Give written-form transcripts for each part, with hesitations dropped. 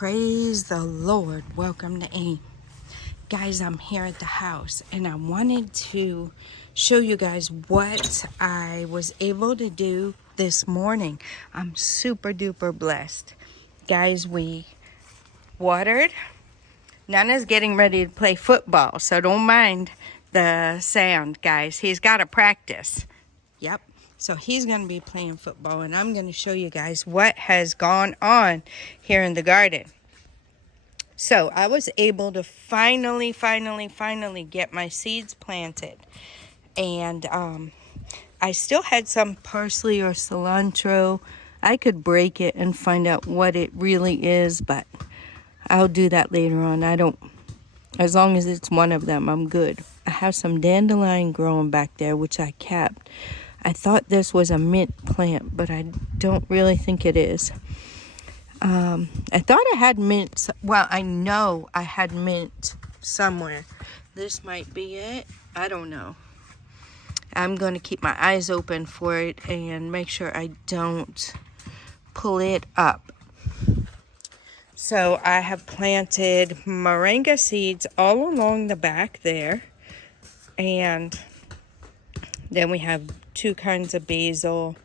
Praise the Lord. Welcome to AIM. Guys, I'm here at the house and I wanted to show you guys what I was able to do this morning. I'm super duper blessed. Guys, we watered. Nana's getting ready to play football, so don't mind the sound, guys. He's got to practice. Yep. So he's going to be playing football, and I'm going to show you guys what has gone on here in the garden. So I was able to finally get my seeds planted. And I still had some parsley or cilantro. I could break it and find out what it really is, but I'll do that later on. As long as it's one of them, I'm good. I have some dandelion growing back there, which I kept. I thought this was a mint plant, but I don't really think it is. I thought I had mint. Well, I know I had mint somewhere. This might be it. I don't know. I'm going to keep my eyes open for it and make sure I don't pull it up. So I have planted moringa seeds all along the back there. And then we have two kinds of basil.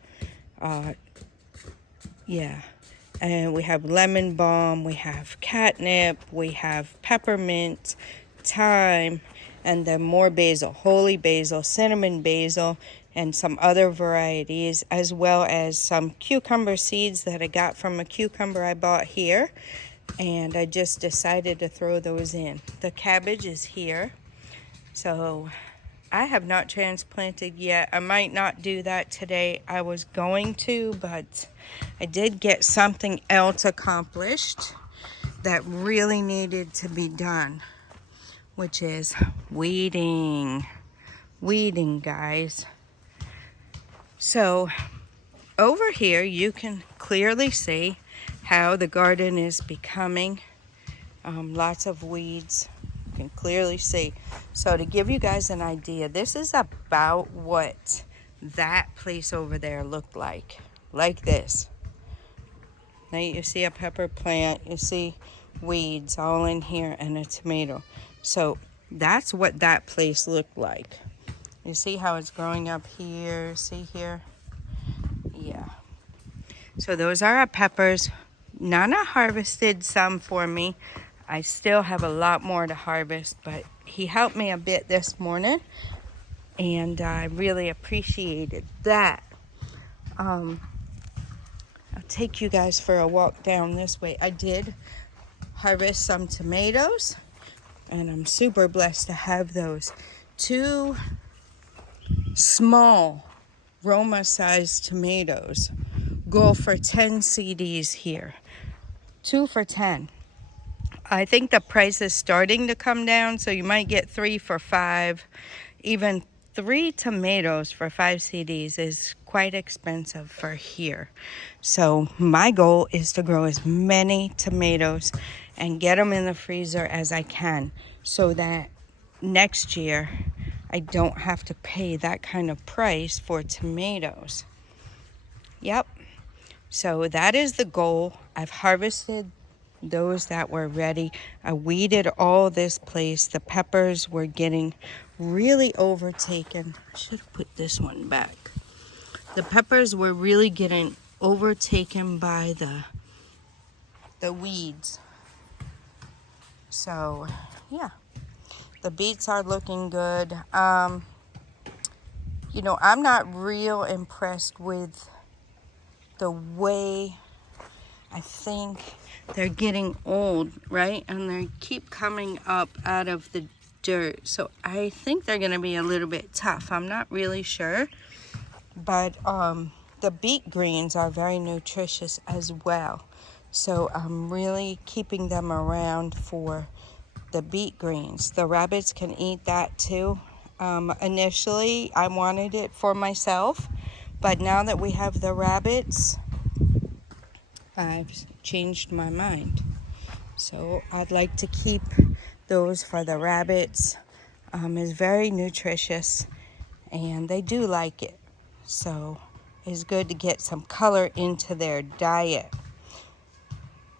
And we have lemon balm, we have catnip, we have peppermint, thyme, and then more basil, holy basil, cinnamon basil, and some other varieties, as well as some cucumber seeds that I got from a cucumber I bought here. And I just decided to throw those in. The cabbage is here. So I have not transplanted yet. I might not do that today. I was going to, but I did get something else accomplished that really needed to be done, which is weeding. Weeding, guys. So over here, you can clearly see how the garden is becoming. Lots of weeds. Can clearly see. So to give you guys an idea, this is about what that place over there looked like this. Now you see a pepper plant, you see weeds all in here, and a tomato. So that's what that place looked like. You see how it's growing up here, see here? Yeah. So those are our peppers. Nana harvested some for me. I still have a lot more to harvest, but he helped me a bit this morning, and I really appreciated that. I'll take you guys for a walk down this way. I did harvest some tomatoes, and I'm super blessed to have those. Two small Roma-sized tomatoes go for 10 CDs here. 2 for 10. I think the price is starting to come down, so you might get 3 for 5. Even 3 tomatoes for 5 CDs is quite expensive for here. So my goal is to grow as many tomatoes and get them in the freezer as I can, so that next year I don't have to pay that kind of price for tomatoes. Yep. So that is the goal. I've harvested those that were ready. I weeded all this place. The peppers were getting really overtaken. I should have put this one back. The peppers were really getting overtaken by the weeds. So yeah, the beets are looking good. I'm not real impressed with the way I think they're getting old, right? And they keep coming up out of the dirt. So I think they're going to be a little bit tough. I'm not really sure. But the beet greens are very nutritious as well. So I'm really keeping them around for the beet greens. The rabbits can eat that too. Initially, I wanted it for myself. But now that we have the rabbits, I've changed my mind. So I'd like to keep those for the rabbits. It's very nutritious and they do like it. So it's good to get some color into their diet.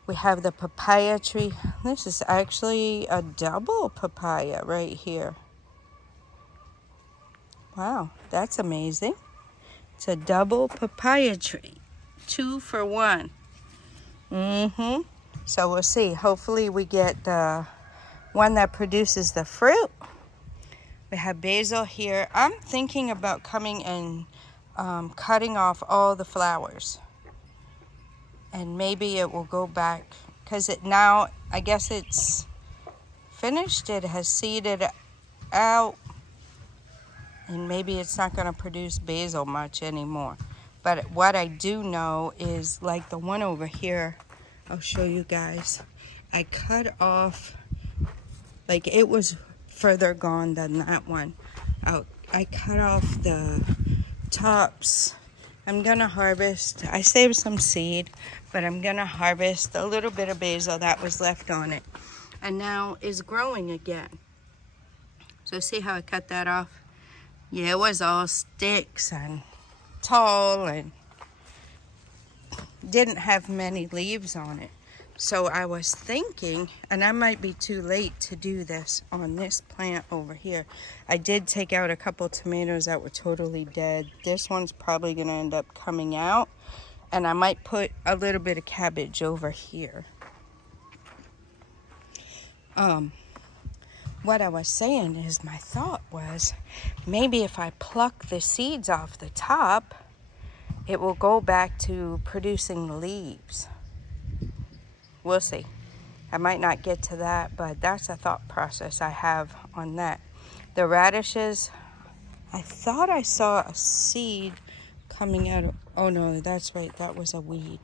We have the papaya tree. This is actually a double papaya right here. Wow, that's amazing. It's a double papaya tree. 2 for 1. So we'll see. Hopefully we get the one that produces the fruit. We have basil here. I'm thinking about coming and cutting off all the flowers. And maybe it will go back. Because it now, I guess it's finished. It has seeded out. And maybe it's not going to produce basil much anymore. But what I do know is, like the one over here, I'll show you guys. I cut off, like it was further gone than that one. I cut off the tops. I'm going to harvest. I saved some seed, but I'm going to harvest a little bit of basil that was left on it. And now is growing again. So see how I cut that off? Yeah, it was all sticks and tall and didn't have many leaves on it. So I was thinking, and I might be too late to do this on this plant over here. I did take out a couple tomatoes that were totally dead. This one's probably going to end up coming out. And I might put a little bit of cabbage over here. What I was saying is, my thought was, maybe if I pluck the seeds off the top, it will go back to producing leaves. We'll see. I might not get to that, but that's a thought process I have on that. The radishes, I thought I saw a seed coming out of, oh no, that's right, that was a weed.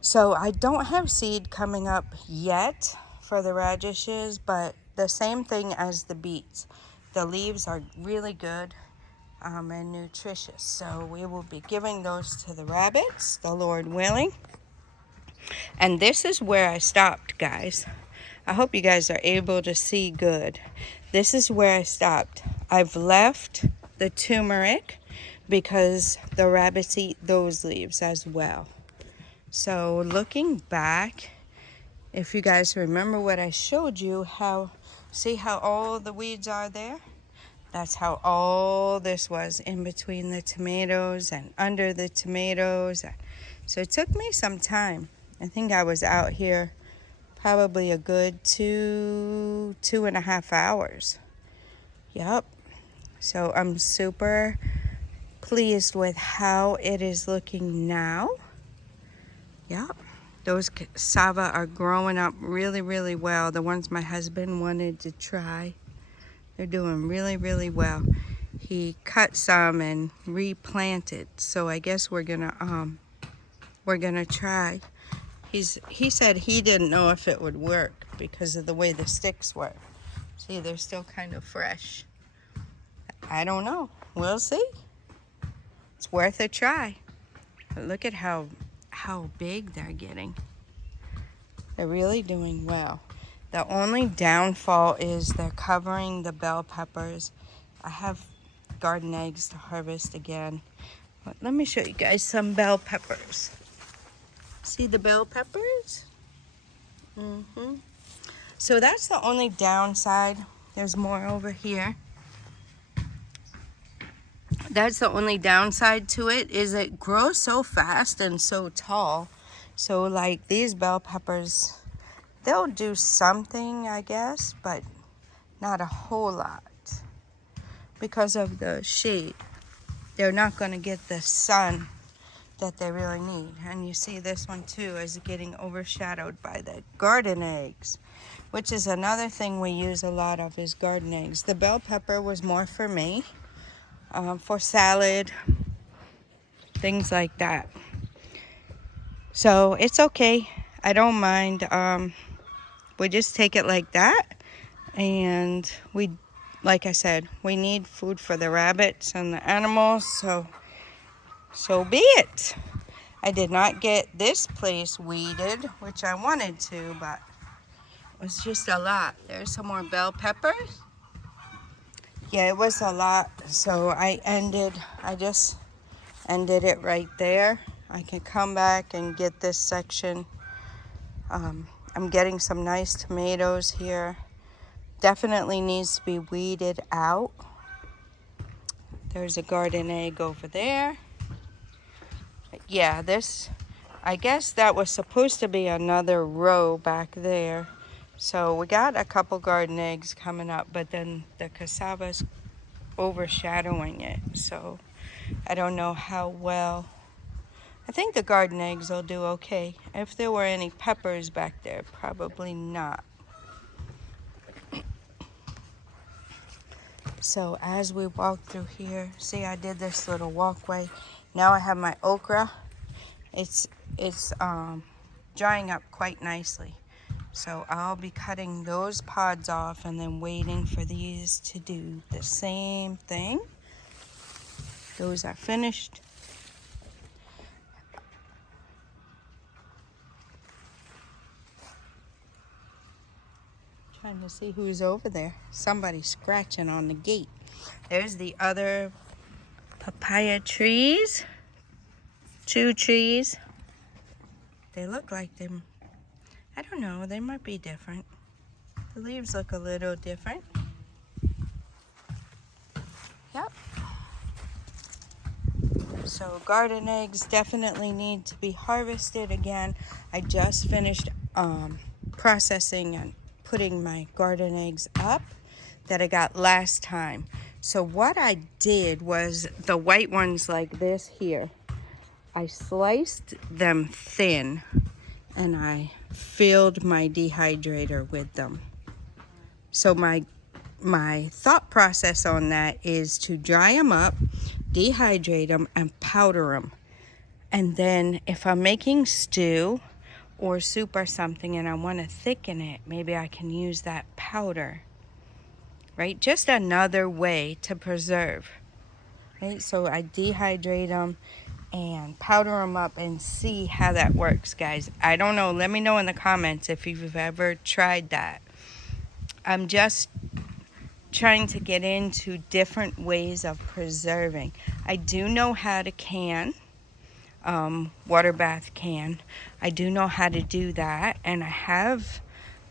So I don't have seed coming up yet for the radishes, but the same thing as the beets. The leaves are really good and nutritious. So we will be giving those to the rabbits, the Lord willing. And this is where I stopped, guys. I hope you guys are able to see good. This is where I stopped. I've left the turmeric because the rabbits eat those leaves as well. So looking back, if you guys remember what I showed you, see how all the weeds are there? That's how all this was in between the tomatoes and under the tomatoes. So it took me some time. I think I was out here probably a good 2.5 hours. Yep. So I'm super pleased with how it is looking now. Yep. Those cassava are growing up really, really well. The ones my husband wanted to try. They're doing really, really well. He cut some and replanted. So I guess we're gonna try. He said he didn't know if it would work because of the way the sticks were. See, they're still kind of fresh. I don't know. We'll see. It's worth a try. But look at how big they're getting. They're really doing well. The only downfall is they're covering the bell peppers. I have garden eggs to harvest again. But let me show you guys some bell peppers. See the bell peppers? So that's the only downside. There's more over here. That's the only downside to it, is it grows so fast and so tall. So like these bell peppers, they'll do something, I guess, but not a whole lot because of the shade. They're not going to get the sun that they really need. And you see this one too is getting overshadowed by the garden eggs, which is another thing we use a lot of, is garden eggs. The bell pepper was more for me, for salad, things like that. So it's okay. I don't mind. We just take it like that. And we, like I said, we need food for the rabbits and the animals. So be it. I did not get this place weeded, which I wanted to, but it was just a lot. There's some more bell peppers. Yeah, it was a lot. So I just ended it right there. I can come back and get this section I'm getting some nice tomatoes here. Definitely needs to be weeded out. There's a garden egg over there. Yeah, this, I guess that was supposed to be another row back there. So we got a couple garden eggs coming up, but then the cassava's overshadowing it. So I don't know how well. I think the garden eggs will do okay. If there were any peppers back there, probably not. So as we walk through here, see, I did this little walkway. Now I have my okra. It's drying up quite nicely. So I'll be cutting those pods off and then waiting for these to do the same thing. Those are finished. Trying to see who's over there. Somebody's scratching on the gate. There's the other papaya trees. 2 trees. They look like them. I don't know, they might be different. The leaves look a little different. Yep. So garden eggs definitely need to be harvested again. I just finished processing and putting my garden eggs up that I got last time. So what I did was the white ones like this here, I sliced them thin and I filled my dehydrator with them. So my thought process on that is to dry them up, dehydrate them, and powder them. And then if I'm making stew or soup or something and I want to thicken it, maybe I can use that powder, right? Just another way to preserve, right? So I dehydrate them and powder them up and see how that works, guys. I don't know. Let me know in the comments if you've ever tried that. I'm just trying to get into different ways of preserving. I do know how to can, water bath can. I do know how to do that, and I have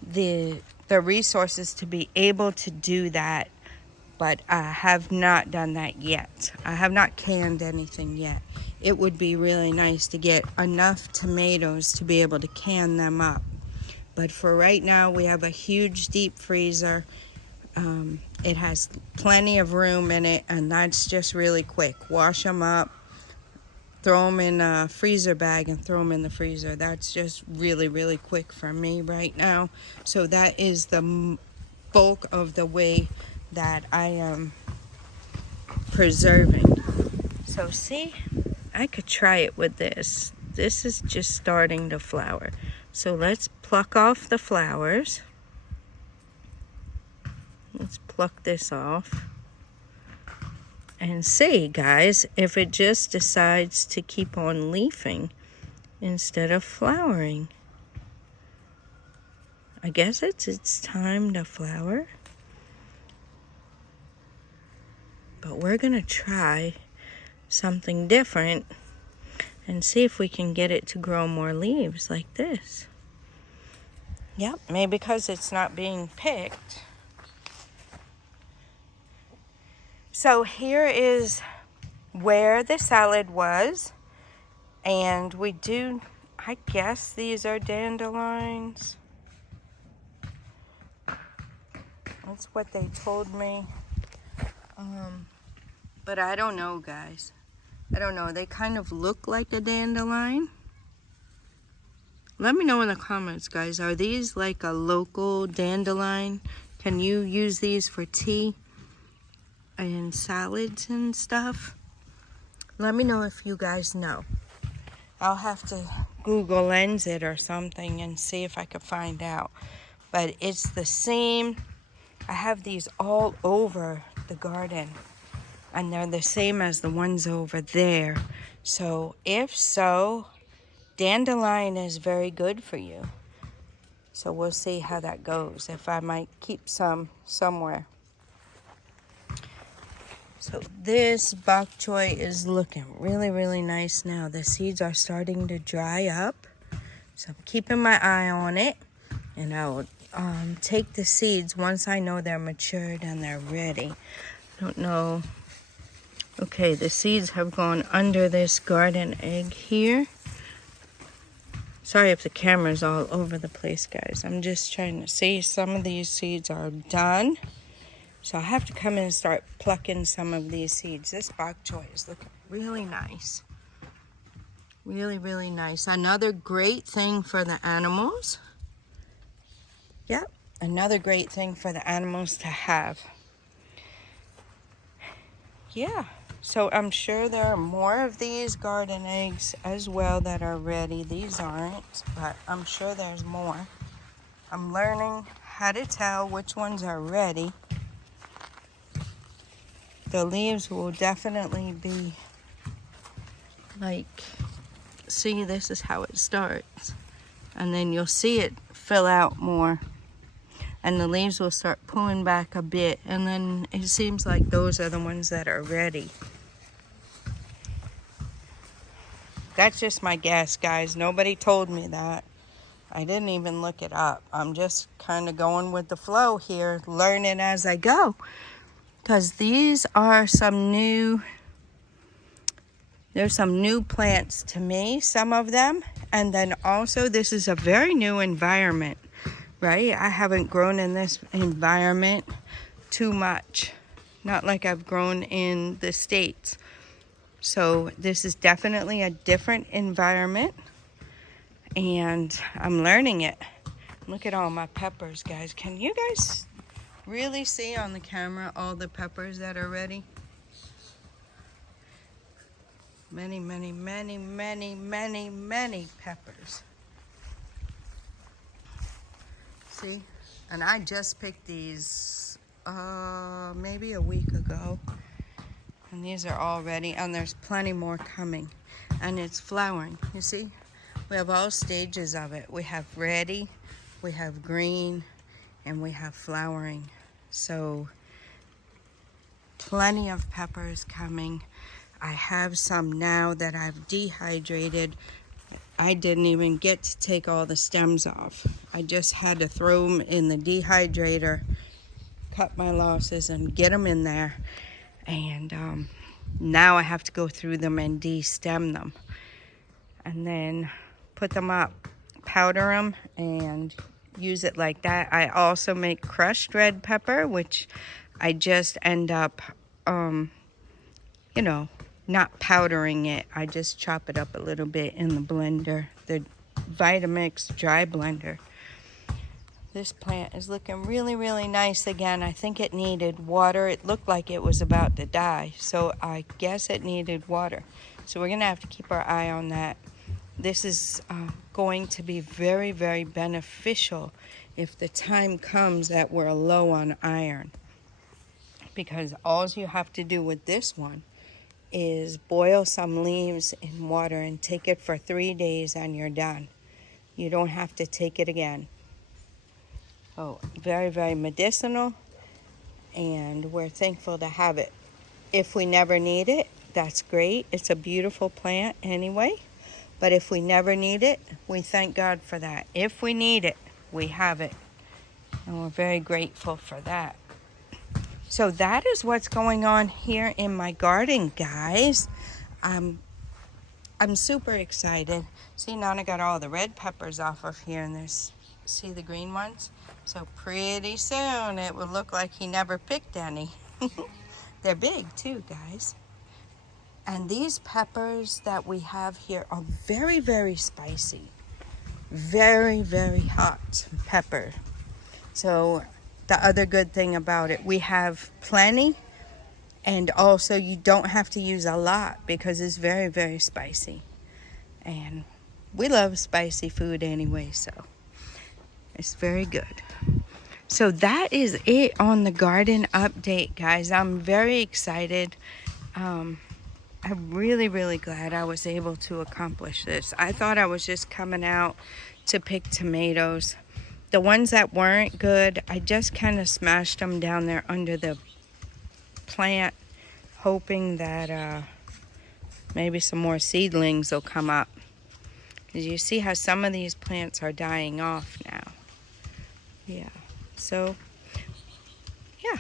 the resources to be able to do that, but I have not done that yet. I have not canned anything yet. It would be really nice to get enough tomatoes to be able to can them up. But for right now, we have a huge deep freezer. It has plenty of room in it, and that's just really quick. Wash them up, throw them in a freezer bag, and throw them in the freezer. That's just really, really quick for me right now. So that is the bulk of the way that I am preserving. So see, I could try it with this. This is just starting to flower. So let's pluck off the flowers. Let's pluck this off. And see, guys, if it just decides to keep on leafing instead of flowering. I guess it's its time to flower. But we're gonna try something different and see if we can get it to grow more leaves like this. Yep, maybe because it's not being picked. So here is where the salad was, and we do, I guess these are dandelions. That's what they told me. But I don't know, guys. I don't know. They kind of look like a dandelion. Let me know in the comments, guys. Are these like a local dandelion? Can you use these for tea and salads and stuff? Let me know if you guys know. I'll have to Google Lens it or something and see if I could find out. But it's the same. I have these all over the garden, and they're the same as the ones over there. So if so, dandelion is very good for you. So we'll see how that goes, if I might keep some somewhere. So this bok choy is looking really, really nice now. The seeds are starting to dry up. So I'm keeping my eye on it, and I'll take the seeds once I know they're matured and they're ready. I don't know. Okay, the seeds have gone under this garden egg here. Sorry if the camera's all over the place, guys. I'm just trying to see. Some of these seeds are done. So I have to come in and start plucking some of these seeds. This bok choy is looking really nice. Really, really nice. Another great thing for the animals. Yep, another great thing for the animals to have. Yeah, so I'm sure there are more of these garden eggs as well that are ready. These aren't, but I'm sure there's more. I'm learning how to tell which ones are ready. The leaves will definitely be like, see, this is how it starts. And then you'll see it fill out more. And the leaves will start pulling back a bit. And then it seems like those are the ones that are ready. That's just my guess, guys. Nobody told me that. I didn't even look it up. I'm just kind of going with the flow here, learning as I go. Because these are some new, there's some new plants to me, some of them. And then also this is a very new environment, right? I haven't grown in this environment too much. Not like I've grown in the States. So this is definitely a different environment. And I'm learning it. Look at all my peppers, guys. Can you guys really see on the camera all the peppers that are ready? Many, many, many, many, many, many peppers. See? And I just picked these maybe a week ago. And these are all ready. And there's plenty more coming. And it's flowering. You see? We have all stages of it. We have ready, we have green, and we have flowering. So plenty of peppers coming. I have some now that I've dehydrated. I didn't even get to take all the stems off. I just had to throw them in the dehydrator, cut my losses, and get them in there. And now I have to go through them and de-stem them. And then put them up, powder them, and use it like that. I also make crushed red pepper, which I just end up, not powdering it. I just chop it up a little bit in the blender, the Vitamix dry blender. This plant is looking really, really nice again. I think it needed water. It looked like it was about to die, so I guess it needed water. So we're gonna have to keep our eye on that. This is going to be very, very beneficial if the time comes that we're low on iron. Because all you have to do with this one is boil some leaves in water and take it for 3 days and you're done. You don't have to take it again. Oh, very, very medicinal, and we're thankful to have it. If we never need it, that's great. It's a beautiful plant anyway. But if we never need it, we thank God for that. If we need it, we have it. And we're very grateful for that. So that is what's going on here in my garden, guys. I'm super excited. See, Nana got all the red peppers off of here, and there's, see the green ones? So pretty soon it will look like he never picked any. They're big too, guys. And these peppers that we have here are very, very spicy. Very, very hot pepper. So the other good thing about it, we have plenty, and also you don't have to use a lot because it's very, very spicy. And we love spicy food anyway, so it's very good. So that is it on the garden update, guys. I'm very excited. I'm really, really glad I was able to accomplish this. I thought I was just coming out to pick tomatoes. The ones that weren't good, I just kind of smashed them down there under the plant, hoping that maybe some more seedlings will come up. As you see how some of these plants are dying off now. Yeah, so, yeah.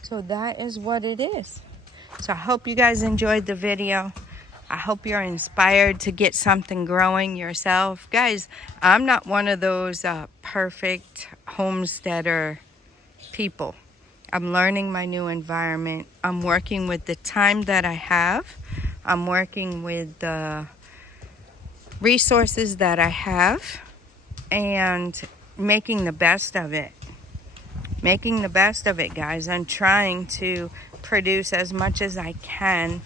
So that is what it is. So I hope you guys enjoyed the video. I hope you're inspired to get something growing yourself. Guys, I'm not one of those perfect homesteader people. I'm learning my new environment. I'm working with the time that I have. I'm working with the resources that I have and making the best of it. Making the best of it, guys. I'm trying to produce as much as I can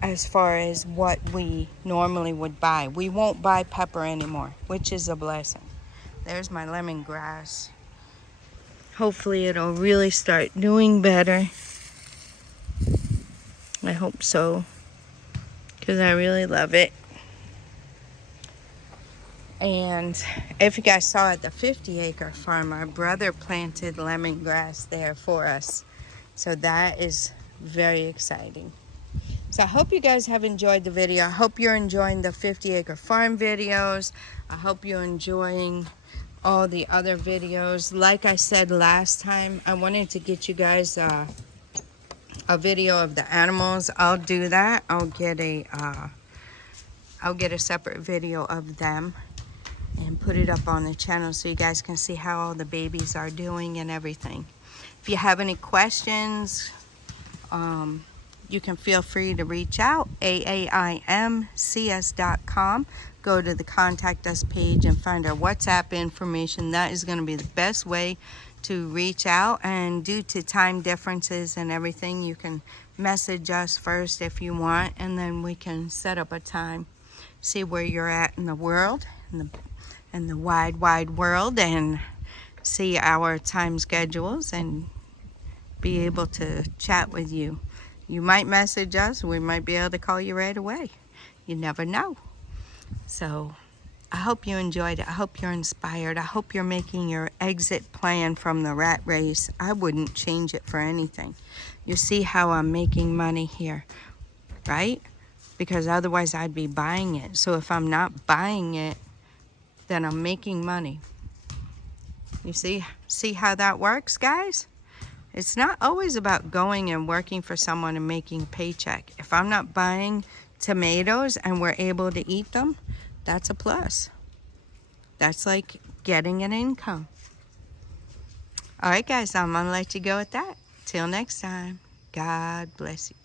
as far as what we normally would buy. We won't buy pepper anymore, which is a blessing. There's my lemongrass. Hopefully it'll really start doing better. I hope so, because I really love it. And if you guys saw at the 50-acre farm, our brother planted lemongrass there for us. So that is very exciting. So I hope you guys have enjoyed the video. I hope you're enjoying the 50-acre farm videos. I hope you're enjoying all the other videos. Like I said last time, I wanted to get you guys a video of the animals. I'll do that. I'll get a separate video of them and put it up on the channel so you guys can see how all the babies are doing and everything. If you have any questions, you can feel free to reach out, aaimcs.com. Go to the contact us page and find our WhatsApp information. That is going to be the best way to reach out, and due to time differences and everything, you can message us first if you want, and then we can set up a time, see where you're at in the world, in the wide world, and see our time schedules and be able to chat with you. You might message us. We might be able to call you right away. You never know. So I hope you enjoyed it. I hope you're inspired. I hope you're making your exit plan from the rat race. I wouldn't change it for anything. You see how I'm making money here, right? Because otherwise I'd be buying it. So if I'm not buying it, then I'm making money. You see how that works, guys? It's not always about going and working for someone and making a paycheck. If I'm not buying tomatoes and we're able to eat them, that's a plus. That's like getting an income. All right, guys, I'm gonna let you go with that. Till next time, God bless you.